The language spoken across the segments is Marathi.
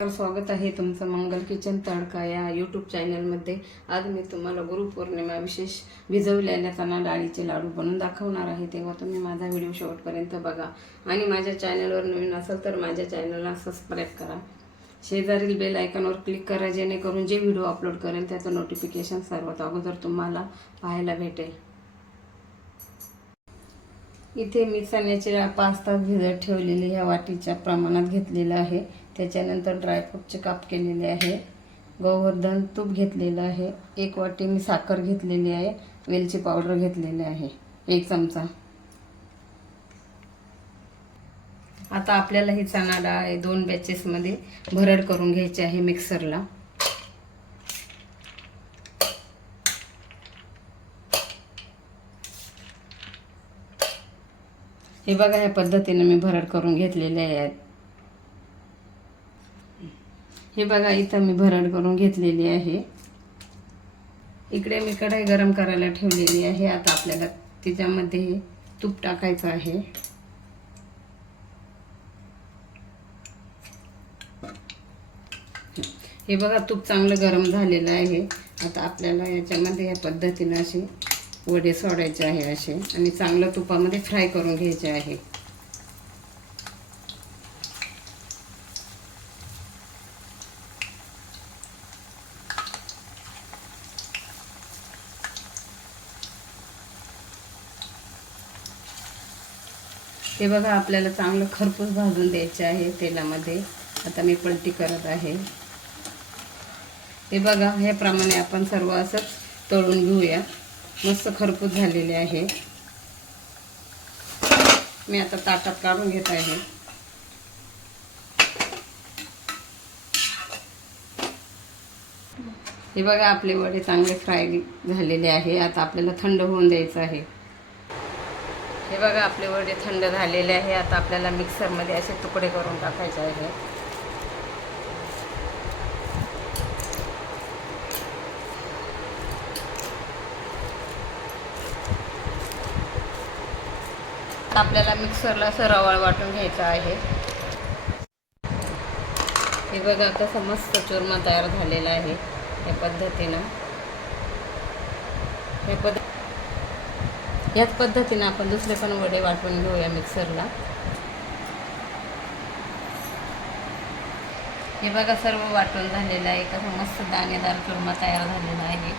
तर स्वागत आहे तुमचं मंगल किचन तडका या यूट्यूब चॅनलमध्ये आज मी तुम्हाला गुरुपौर्णिमा विशेष भिजवलेल्या चणा डाळीचे लाडू बनवून दाखवणार आहे. तेव्हा तुम्ही माझा व्हिडिओ शेवटपर्यंत बघा. आणि माझ्या चॅनलवर नवीन असेल तर माझ्या चॅनलला सबस्क्राईब करा. शेजारील बेल आयकॉनवर क्लिक करा जेणेकरून जे व्हिडिओ अपलोड करेल त्याचं नोटिफिकेशन सर्वात अगोदर तुम्हाला पाहायला भेटेल. इथे मी चण्याची डाळ पाच तास भिजत ठेवलेली ह्या वाटीच्या प्रमाणात घेतलेलं आहे. त्याच्यानंतर ड्रायफ्रूटचे काप केलेले आहे. गोवर्धन तूप घेतलेलं आहे. एक वाटी मी साखर घेतलेली आहे. वेलची पावडर घेतलेली आहे. एक चमचा. आता आपल्याला ही चणा डाळ आहे दोन बॅचेसमध्ये भरड करून घ्यायची आहे मिक्सरला हे बघा ह्या पद्धतीने मी भरड करून घेतलेले आहेत. हे बघा इथं मी भरड करून घेतलेली आहे. इकडे मी कढाई गरम करायला ठेवलेली आहे. आता आपल्याला तिच्यामध्ये तूप टाकायचं आहे. हे बघा तूप चांगलं गरम झालेलं आहे. आता आपल्याला याच्यामध्ये या पद्धतीनं असे वडे सोडायचे आहे असे. आणि चांगलं तुपामध्ये फ्राय करून घ्यायचे आहे. हे बघा आपल्याला चांगलं खरपूस भाजून द्यायचे आहे तेलामध्ये. आता मी पलटी करत आहे. हे बघा ह्याप्रमाणे आपण सर्व असंच तळून घेऊया. मस्त खरपूस झालेले आहे. मी आता ताटात काढून घेत आहे. हे बघा आपले वडे चांगले फ्राय झालेले आहे. आता आपल्याला थंड होऊन द्यायचं आहे. हे बघा आपले वडे थंड झालेले आहे. आता आपल्याला मिक्सरमध्ये असे तुकडे करून टाकायचे आहे. आपल्याला मिक्सरला असं रवाळ वाटून घ्यायचा आहे. हे बघा कसं मस्त चुरमा तयार झालेला आहे. या पद्धतीनं. हे पद्ध याच पद्धतीनं आपण दुसरे पण वडे वाटून घेऊया मिक्सरला. हे बघा सर्व वाटून झालेलं आहे. कसं मस्त दाणेदार चुरमा तयार झालेला आहे.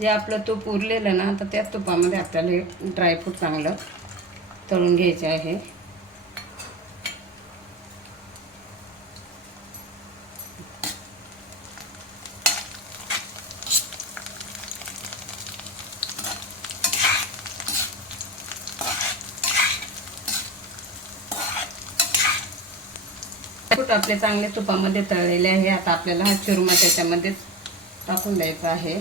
जे आपलं तूप उरलेलं ना तर त्या तुपामध्ये आपल्याला हे ड्रायफ्रूट चांगलं तळून घ्यायचे आहे. ड्रायफ्रूट आपले चांगले तुपामध्ये तळलेले आहे. आता आपल्याला हा चुरमा त्याच्यामध्ये टाकून द्यायचा आहे.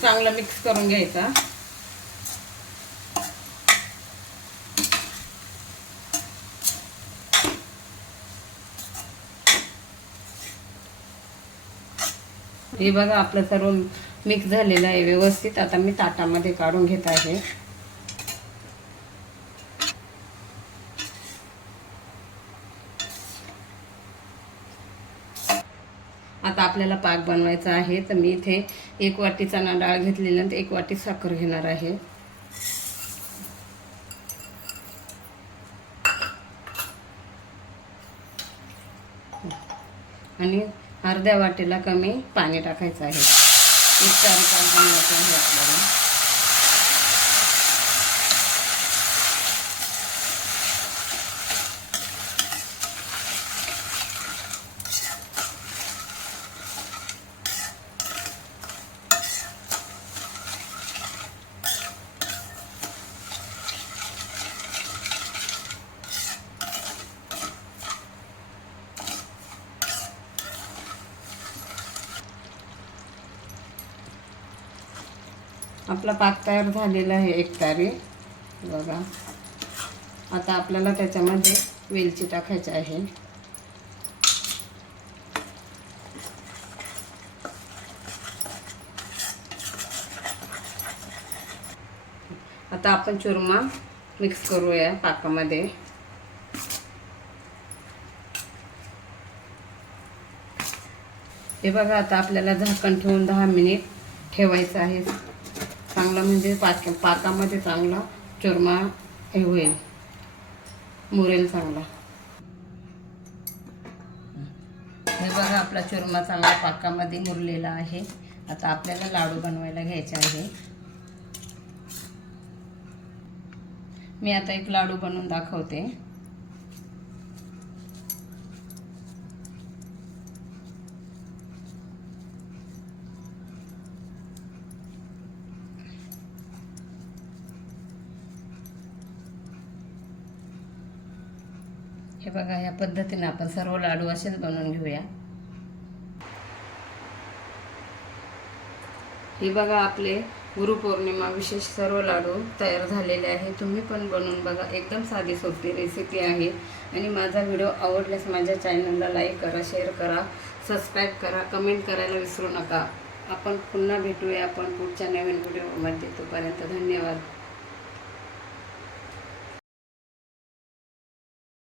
चांगला मिक्स करून घ्यायचा. हे बघा आपलं सर्व मिक्स झालेलं आहे व्यवस्थित. आता मी ताटामध्ये काढून घेत आहे. आता आपल्याला पाक बनवायचा आहे तर मी इथे एक वाटी चणा डाळ घेतलेली आणि एक वाटी साखर घेणार आहे. आणि अर्ध्या वाटेला कमी पाणी टाकायचं आहे. एक चार पाच बनवायचं आहे आपल्याला आपला पाक तयार झालेला आहे एक तारी. बघा. आता आपल्याला त्याच्यामध्ये वेलची टाकायची आहे. आता आपण चुरमा मिक्स करूया पाकामध्ये. हे बघा आता आपल्याला झाकण ठेवून दहा मिनिट ठेवायचं आहे. चांगला म्हणजे पाक पाकामध्ये चांगला चुरमा हे होईल. मुरेल चांगला. हे बघा आपला चुरमा चांगला पाकामध्ये मुरलेला आहे. आता आपल्याला लाडू बनवायला घ्यायचे आहे. मी आता एक लाडू बनवून दाखवते. हे बघा ह्या पद्धतीने आपण सर्व लाडू असेच बनवून घेऊया. हे बघा आपले गुरुपौर्णिमा विशेष सर्व लाडू तयार झालेले आहे. तुम्ही पण बनवून बघा एकदम साधी सोपी रेसिपी आहे. आणि माझा व्हिडिओ आवडल्यास माझ्या चॅनलला लाईक करा शेअर करा सबस्क्राईब करा कमेंट करायला विसरू नका. आपण पुन्हा भेटूया आपण पुढच्या नवीन व्हिडिओमध्ये. तोपर्यंत धन्यवाद.